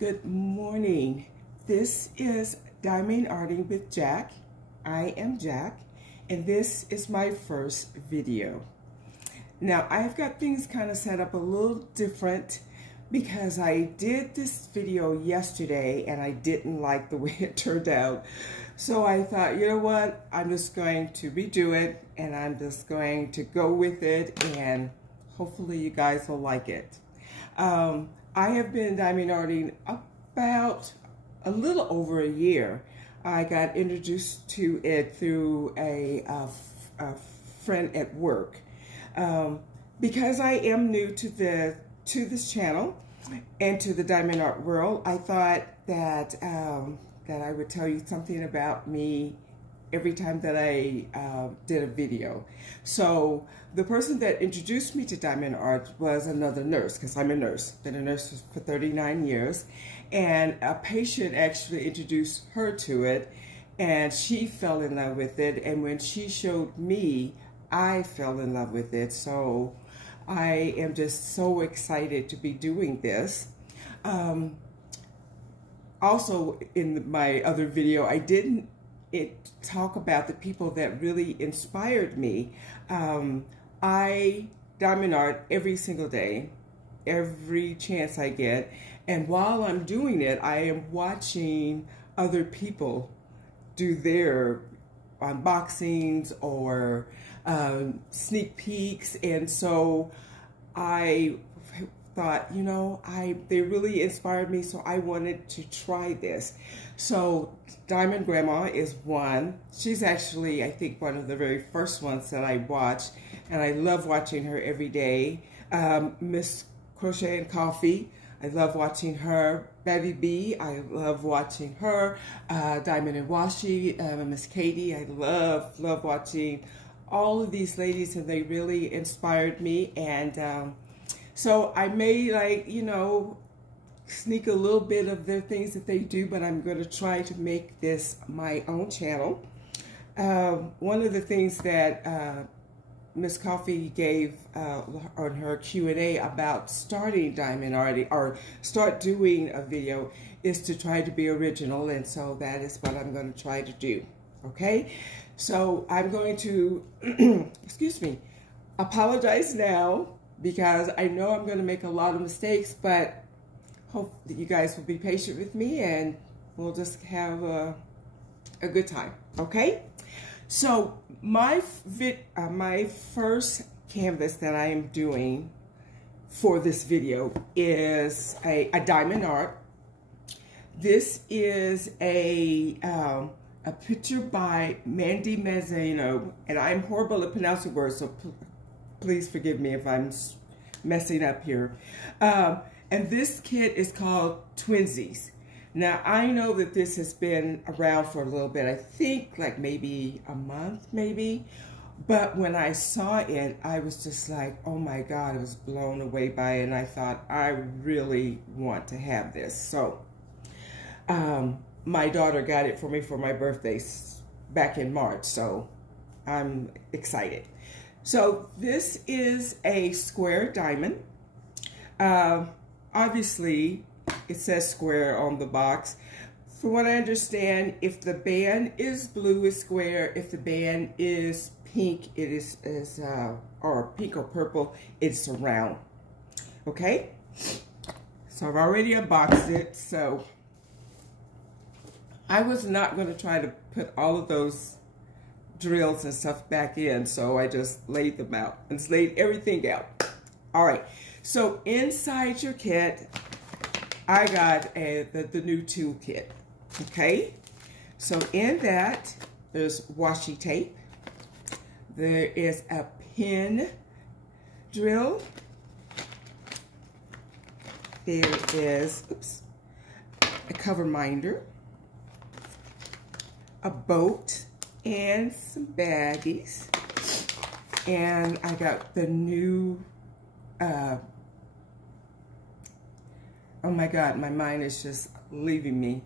Good morning. This is Diamond Arting with Jack. I am Jack, and this is my first video. Now, I've got things kind of set up a little different because I did this video yesterday and I didn't like the way it turned out. So I thought, you know what? I'm just going to redo it and I'm just going to go with it, and hopefully you guys will like it. I have been diamond arting about a little over a year. I got introduced to it through a friend at work. Because I am new to this channel and to the diamond art world, I thought that that I would tell you something about me every time that I did a video. So the person that introduced me to diamond art was another nurse, because I'm a nurse, been a nurse for 39 years, and a patient actually introduced her to it, and she fell in love with it, and when she showed me, I fell in love with it. So I am just so excited to be doing this. Also, in my other video, I didn't talk about the people that really inspired me. I diamond art every single day, every chance I get, and while I'm doing it, I am watching other people do their unboxings or sneak peeks, and so I thought, you know, they really inspired me, so I wanted to try this. So Diamond Grandma is one. She's actually, I think, one of the very first ones that I watched, and I love watching her every day. Miss Crochet and Coffee, I love watching her. Betty B, I love watching her. Diamond and Washi, Miss Katie, I love watching all of these ladies, and they really inspired me. And so I may, like, you know, sneak a little bit of their things that they do, but I'm going to try to make this my own channel. One of the things that Miss Coffee gave on her Q&A about starting diamond arting or start doing a video is to try to be original, and so that is what I'm going to try to do. Okay, so I'm going to excuse me, apologize now, because I know I'm going to make a lot of mistakes, but hope that you guys will be patient with me and we'll just have a good time. Okay, so my first canvas that I am doing for this video is a diamond art. This is a picture by Mandy Mazzano, and I'm horrible at pronouncing words, so please forgive me if I'm messing up here. And this kit is called Twinsies. Now, I know that this has been around for a little bit. I think like maybe a month, maybe. But when I saw it, I was just like, oh my God, I was blown away by it. And I thought, I really want to have this. So my daughter got it for me for my birthday back in March. So I'm excited. So this is a square diamond. Obviously, it says square on the box. From what I understand, if the band is blue, it's square. If the band is pink, it is or pink or purple, it's a round. Okay? So I've already unboxed it. So I was not going to try to put all of those drills and stuff back in, so I just laid them out and laid everything out. All right, so inside your kit, I got the new tool kit. Okay, so in that, there's washi tape. There is a pin drill. There is, a cover minder, a boat, and some baggies. And I got the new, oh my God, my mind is just leaving me.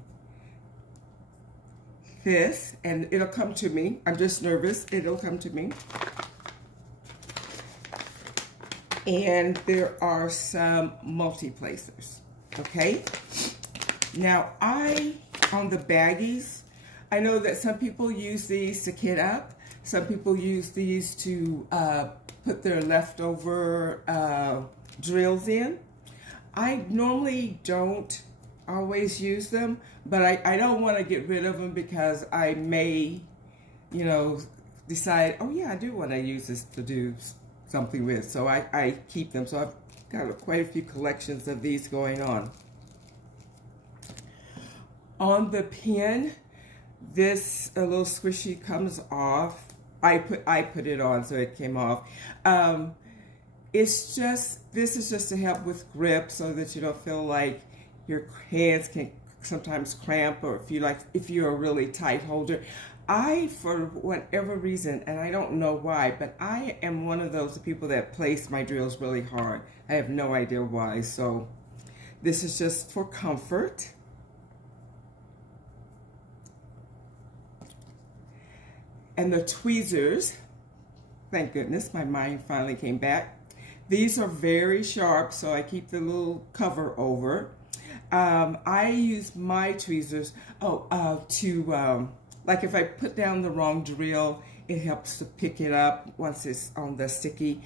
This, and it'll come to me. I'm just nervous. It'll come to me. And there are some multi-placers. Okay? Now on the baggies, I know that some people use these to kit up. Some people use these to put their leftover drills in. I normally don't always use them, but I don't want to get rid of them because I may, you know, decide, oh yeah, I do want to use this to do something with. So I keep them. So I've got quite a few collections of these going on. On the pin, this a little squishy comes off. I put it on, so it came off. This is just to help with grip, so that you don't feel like your hands can sometimes cramp, or if you're a really tight holder. For whatever reason, and I don't know why, but I am one of those people that place my drills really hard. I have no idea why. So this is just for comfort. And the tweezers, thank goodness, my mind finally came back. These are very sharp, so I keep the little cover over. I use my tweezers like if I put down the wrong drill, it helps to pick it up once it's on the sticky.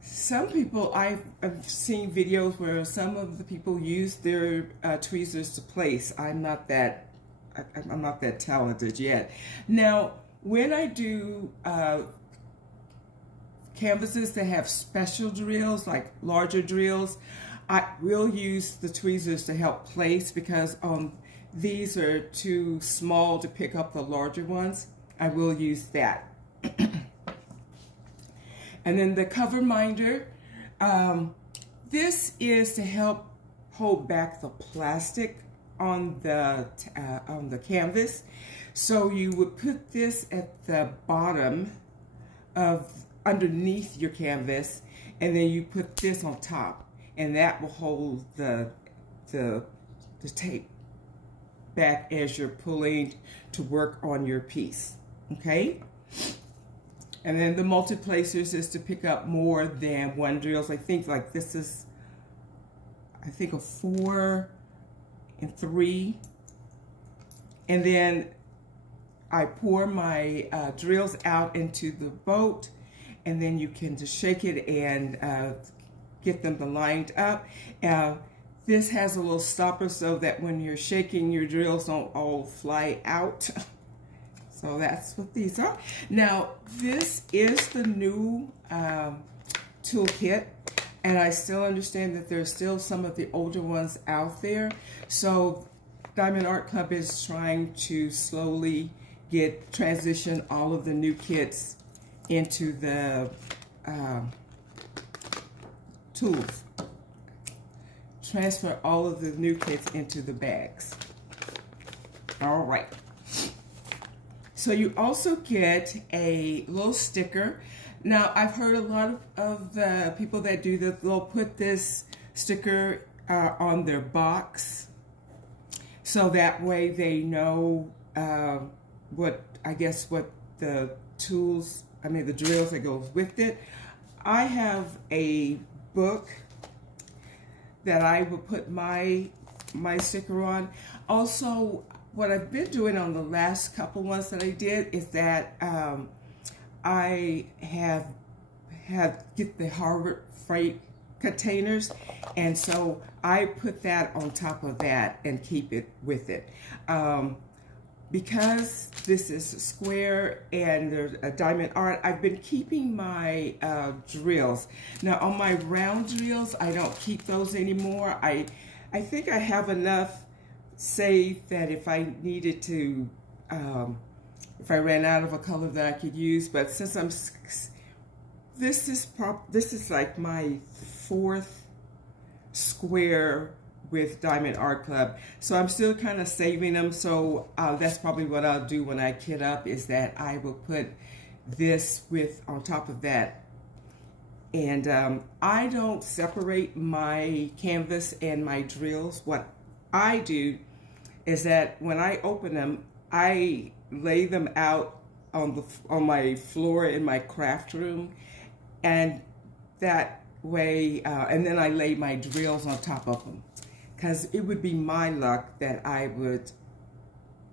Some people, I've seen videos where some of the people use their tweezers to place. I'm not that talented yet. Now, when I do canvases that have special drills, like larger drills, I will use the tweezers to help place, because these are too small to pick up the larger ones. I will use that. And then the cover minder. This is to help hold back the plastic on the canvas. So you would put this at the bottom underneath your canvas, and then you put this on top, and that will hold the tape back as you're pulling to work on your piece. Okay? And then the multi-placers is to pick up more than one drills. I think like this is, I think a 4 and 3. And then I pour my drills out into the boat, and then you can just shake it and get them lined up. This has a little stopper so that when you're shaking, your drills don't all fly out. So that's what these are. Now, this is the new toolkit, and I still understand that there's still some of the older ones out there. So Diamond Art Club is trying to slowly transition all of the new kits into the tools. Transfer all of the new kits into the bags. All right. So you also get a little sticker. Now, I've heard a lot of the people that do this, they'll put this sticker on their box, so that way they know what the tools, the drills that goes with it. I have a book that I will put my sticker on. Also, what I've been doing on the last couple ones that I did is that I have get the Harvard Freight containers, and so I put that on top of that and keep it with it. Because this is square and there's a diamond art, I've been keeping my drills. Now on my round drills, I don't keep those anymore. I think I have enough saved that if I needed to, if I ran out of a color that I could use, but since this is like my 4th square with Diamond Art Club, so I'm still kind of saving them. So that's probably what I'll do when I kit up, is that I will put this on top of that. And I don't separate my canvas and my drills. What I do is that when I open them, I lay them out on my floor in my craft room, and that way, and then I lay my drills on top of them. because it would be my luck that I would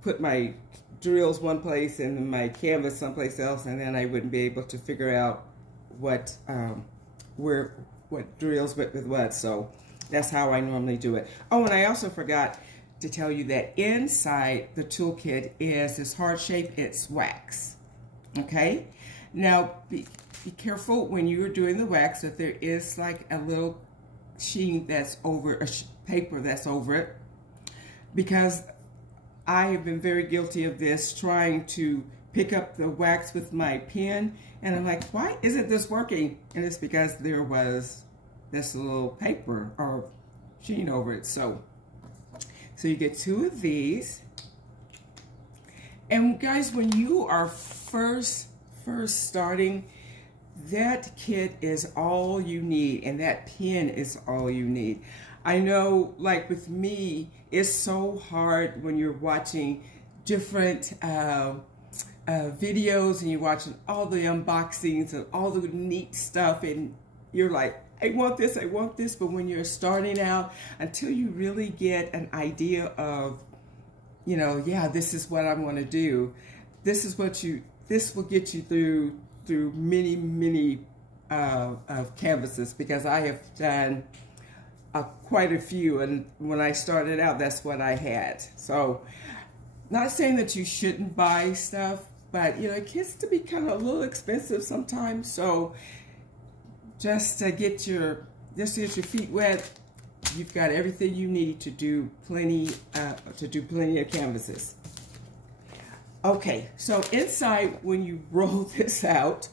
put my drills one place and my canvas someplace else, and then I wouldn't be able to figure out what drills went with what. So that's how I normally do it. Oh, and I also forgot to tell you that inside the toolkit is this heart shape. It's wax. Okay, now be careful when you're doing the wax that there is like a little sheen that's over paper that's over it, because I have been very guilty of this, trying to pick up the wax with my pen, and I'm like, why isn't this working? And it's because there was this little paper or sheen over it. So you get 2 of these. And guys, when you are first starting, that kit is all you need, and that pen is all you need. I know, like with me, it's so hard when you're watching different videos and you're watching all the unboxings and all the neat stuff, and you're like, I want this, but when you're starting out, until you really get an idea of, you know, yeah, this is what I want to do, this will get you through many of canvases, because I have done quite a few, and when I started out, that's what I had. So, not saying that you shouldn't buy stuff, but you know, it gets to be kind of a little expensive sometimes. So, just to get your feet wet, you've got everything you need to do plenty of canvases. Okay, so inside, when you roll this out,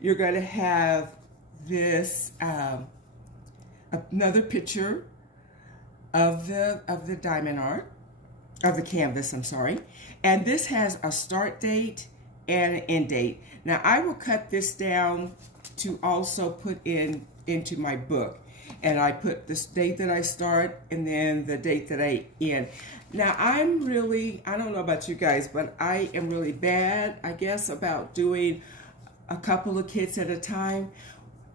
you're going to have this another picture of the diamond art, of the canvas, I'm sorry. And this has a start date and an end date. Now I will cut this down to also put into my book. And I put this date that I start and then the date that I end. Now I don't know about you guys, but I am really bad, I guess, about doing a couple of kits at a time.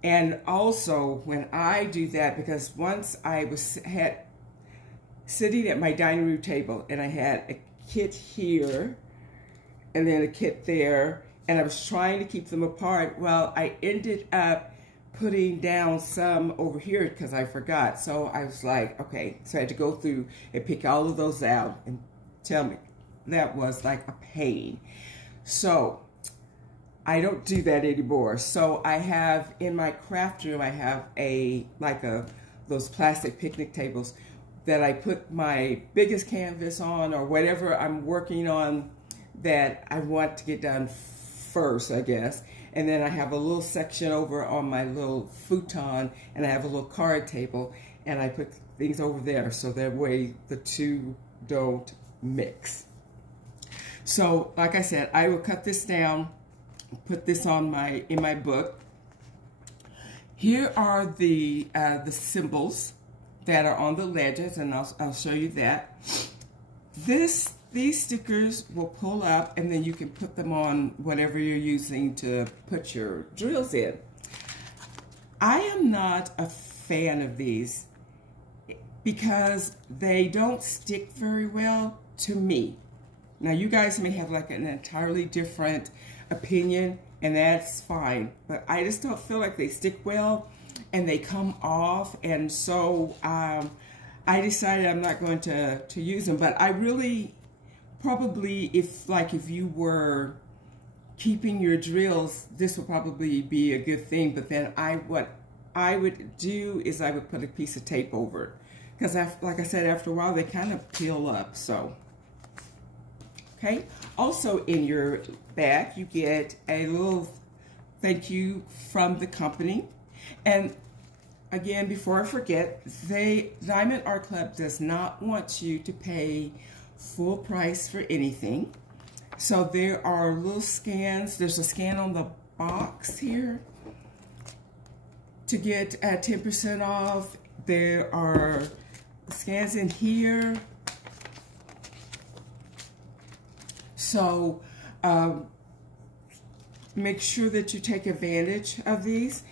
And also when I do that, because once I had sitting at my dining room table and I had a kit here and then a kit there, and I was trying to keep them apart. Well, I ended up putting down some over here because I forgot. So I was like, okay, so I had to go through and pick all of those out, and tell me, that was like a pain. So I don't do that anymore. So I have in my craft room, I have those plastic picnic tables that I put my biggest canvas on, or whatever I'm working on that I want to get done first, I guess. And then I have a little section over on my little futon, and I have a little card table, and I put things over there so that way the two don't mix. So like I said, I will cut this down, put this on in my book. Here are the symbols that are on the ledges, and I'll show you that. These stickers will pull up, and then you can put them on whatever you're using to put your drills in. I am not a fan of these because they don't stick very well to me. Now you guys may have like an entirely different opinion, and that's fine, but I just don't feel like they stick well and they come off, and so I decided I'm not going to use them. But I really probably, if you were keeping your drills, this would probably be a good thing. But then what I would do is I would put a piece of tape over it, because like I said, after a while they kind of peel up. So okay, also in your bag you get a little thank you from the company. And again, before I forget, Diamond Art Club does not want you to pay full price for anything. So there are little scans. There's a scan on the box here to get 10% off. There are scans in here. So make sure that you take advantage of these.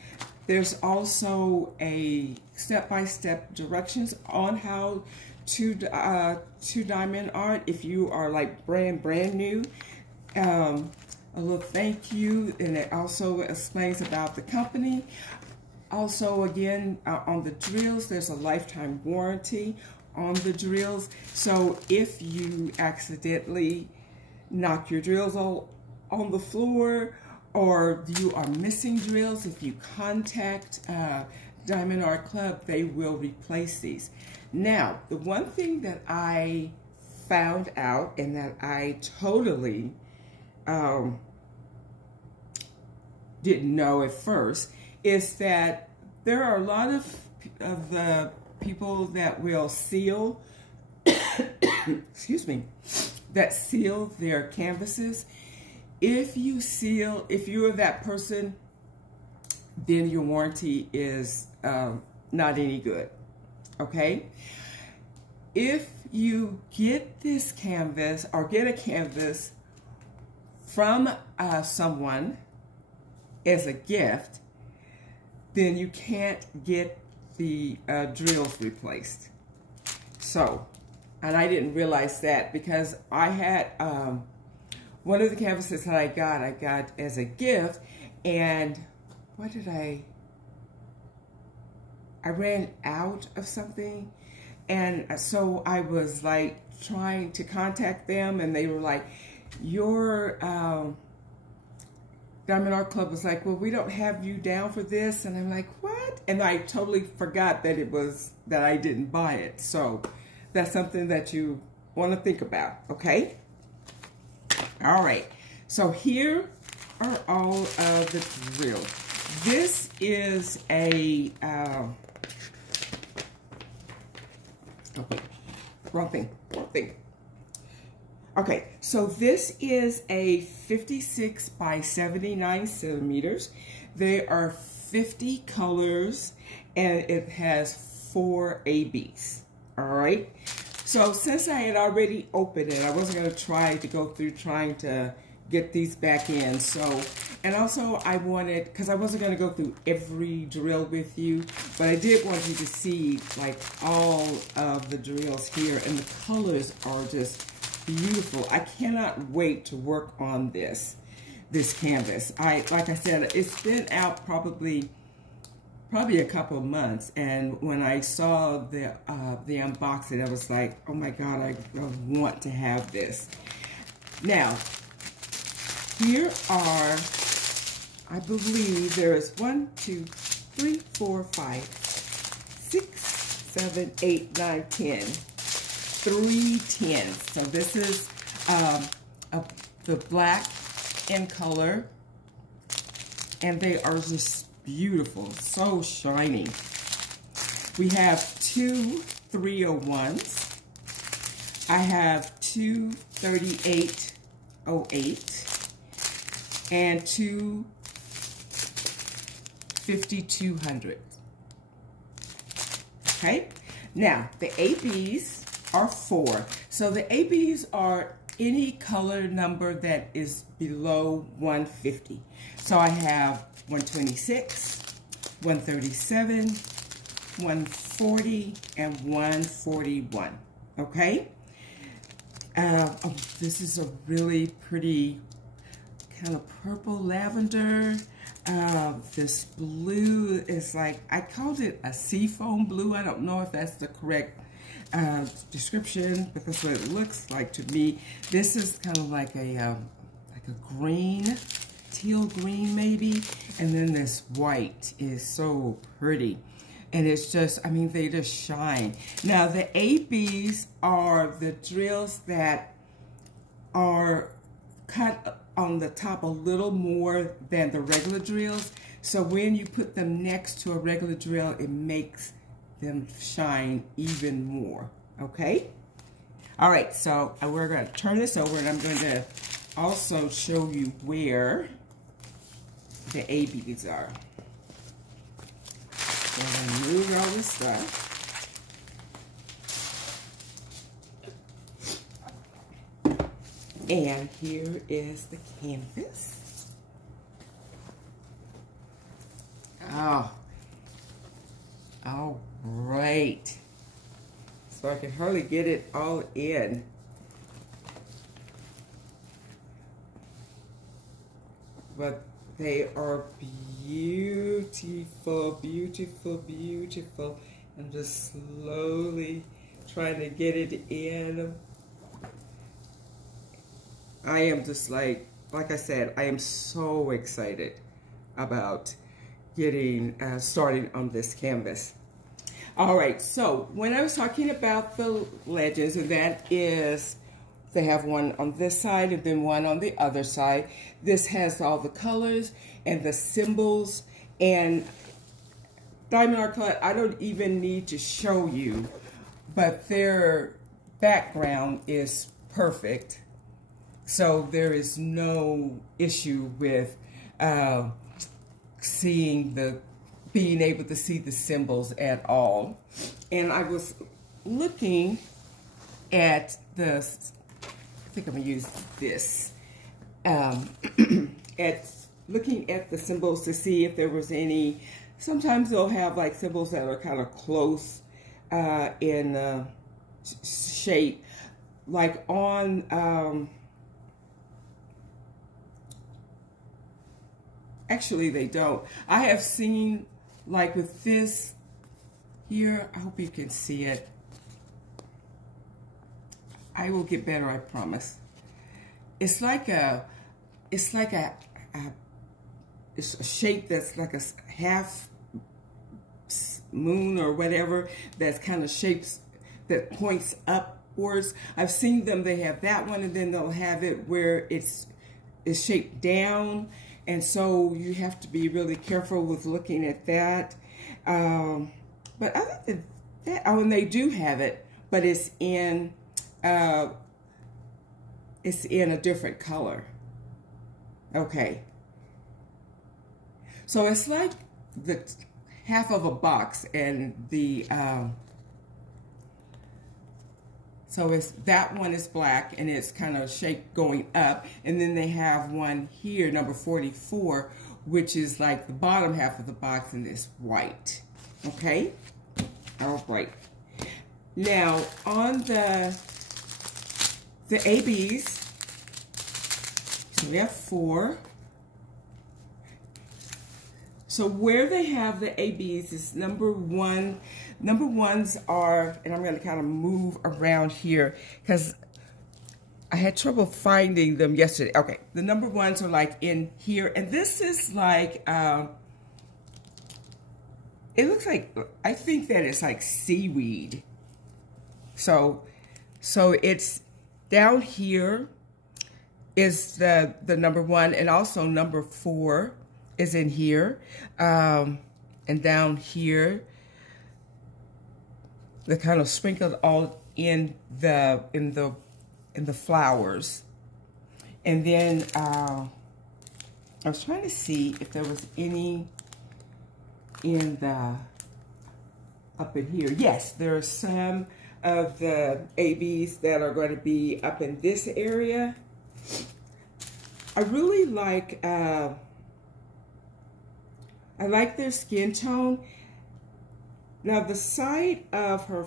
There's also a step-by-step directions on how to diamond art if you are like brand new. A little thank you, and it also explains about the company. Also, again, on the drills, there's a lifetime warranty on the drills. So if you accidentally knock your drills all on the floor, or you are missing drills, if you contact Diamond Art Club, they will replace these. Now, the one thing that I found out and that I totally didn't know at first is that there are a lot of people that will seal, excuse me, that seal their canvases. If you're that person, then your warranty is not any good, okay? If you get this canvas or get a canvas from someone as a gift, then you can't get the drills replaced. So, and I didn't realize that because I had one of the canvases that I got as a gift, and what did I ran out of something, and so I was like trying to contact them, and they were like, your Diamond Art Club was like, well, we don't have you down for this. And I'm like, what? And I totally forgot that it was that I didn't buy it. So that's something that you want to think about, okay? All right, so here are all of the drills. This is a, okay, wrong thing. Okay, so this is a 56 by 79 centimeters. There are 50 colors, and it has 4 ABs, all right? So since I had already opened it, I wasn't going to try to go through trying to get these back in. So, and also I wanted, because I wasn't going to go through every drill with you, but I did want you to see like all of the drills here, and the colors are just beautiful. I cannot wait to work on this canvas. Like I said, it's been out probably a couple of months, and when I saw the unboxing, I was like, oh my God, I want to have this. Now, here are, I believe there is 1, 2, 3, 4, 5, 6, 7, 8, 9, 10. 3 tins. So this is the black in color, and they are just beautiful, so shiny. We have 2 301s. I have 2 3808 and 2 5200. Okay, now the ABs are 4. So the ABs are any color number that is below 150. So I have 126, 137, 140, and 141. Okay? This is a really pretty kind of purple lavender. This blue is like, I called it a seafoam blue. I don't know if that's the correct description, but that's what it looks like to me. This is kind of like a green, teal green maybe, and then this white is so pretty, and it's just, I mean, they just shine. Now the ABs are the drills that are cut on the top a little more than the regular drills, so when you put them next to a regular drill, it makes them shine even more, okay? All right, so we're going to turn this over, and I'm going to also show you where the ABs are. So I'm going to move all this stuff. And here is the canvas. All right. So I can hardly get it all in. But they are beautiful, beautiful, beautiful. I'm just slowly trying to get it in. I am just like I said, I am so excited about getting starting on this canvas. All right, so when I was talking about the legends, and that is, they have one on this side and then one on the other side. This has all the colors and the symbols, and Diamond Art Color, I don't even need to show you, but their background is perfect. So there is no issue with being able to see the symbols at all. And I was looking at I think I'm gonna use this, looking at the symbols to see if there was any. Sometimes they'll have like symbols that are kind of close in shape, like on, actually they don't. I have seen, like with this here, I hope you can see it. I will get better, I promise. It's like it's a shape that's like a half moon or whatever, that's kind of shapes that points upwards. I've seen them, they have that one, and then they'll have it where it's shaped down, and so you have to be really careful with looking at that. But other than that, oh, and they do have it, but it's in a different color. Okay. So it's like the half of a box, and the so it's that one is black and it's kind of shaped going up, and then they have one here, number 44, which is like the bottom half of the box, and it's white. Okay. All right. Now on the ABs, so we have 4. So where they have the ABs is number 1. Number 1s are, and I'm going to kind of move around here because I had trouble finding them yesterday. Okay, the number 1s are like in here, and this is like, it looks like, I think that it's like seaweed. So it's down here is the number 1, and also number 4 is in here, and down here they're kind of sprinkled all in the flowers. And then I was trying to see if there was any in the up in here. Yes, there are some of the ABs that are going to be up in this area. I really like I like their skin tone. Now the side of her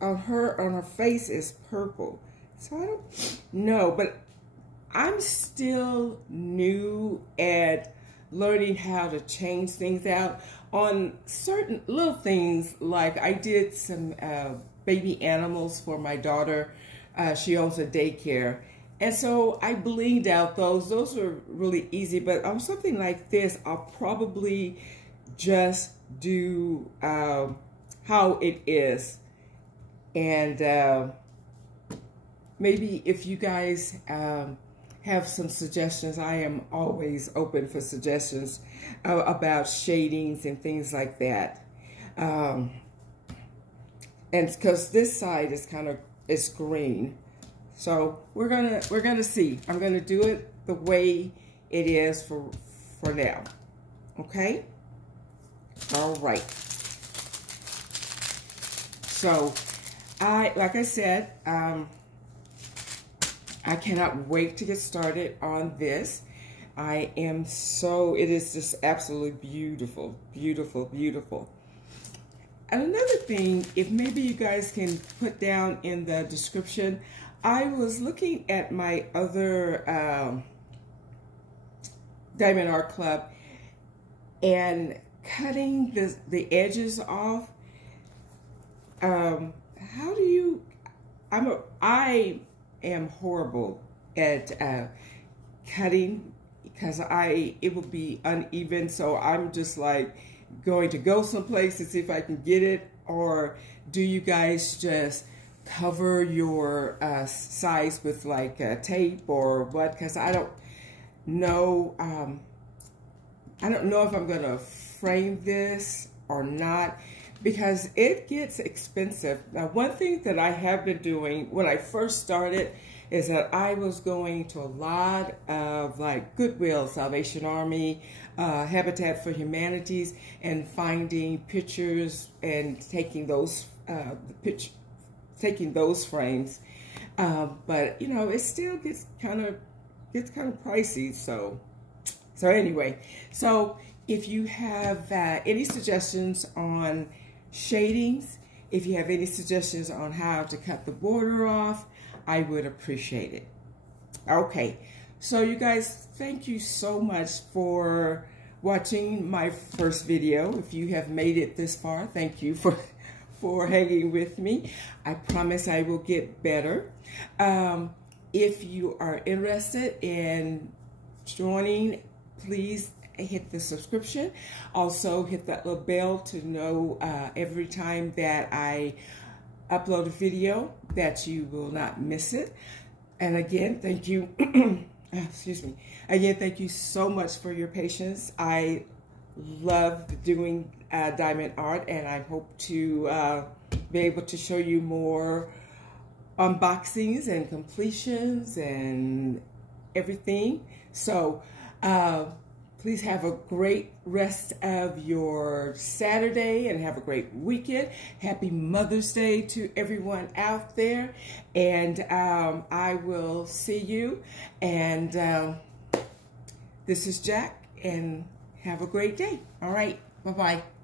on her face is purple, so I don't know, but I'm still new at learning how to change things out on certain little things. Like I did some baby animals for my daughter. She owns a daycare. And so I blinged out those. Those were really easy, but on something like this, I'll probably just do how it is. And maybe if you guys have some suggestions, I am always open for suggestions about shadings and things like that. And because this side is it's green. So we're gonna see. I'm gonna do it the way it is for now. Okay? All right. So like I said, I cannot wait to get started on this. It is just absolutely beautiful, beautiful, beautiful. another thing, if maybe you guys can put down in the description, I was looking at my other Diamond Art Club and cutting the edges off. How do you? I am horrible at cutting because it will be uneven. So I'm just like going to go someplace to see if I can get it. Or do you guys just cover your size with like tape or what? Because I don't know. I don't know if I'm gonna frame this or not, because it gets expensive. Now, one thing that I have been doing when I first started is that I was going to a lot of like Goodwill, Salvation Army, Habitat for Humanities, and finding pictures and taking those frames. But you know, it still gets kind of pricey. So anyway, so if you have any suggestions on shadings, if you have any suggestions on how to cut the border off, I would appreciate it. Okay, so you guys, thank you so much for watching my first video. If you have made it this far, thank you for hanging with me. I promise I will get better. If you are interested in joining, please hit the subscription. Also hit that little bell to know every time that I upload a video that you will not miss it. And again, thank you. Excuse me. Again, thank you so much for your patience. I love doing diamond art, and I hope to be able to show you more unboxings and completions and everything. So please have a great rest of your Saturday and have a great weekend. Happy Mother's Day to everyone out there. And I will see you. And this is Jack, and have a great day. All right. Bye-bye.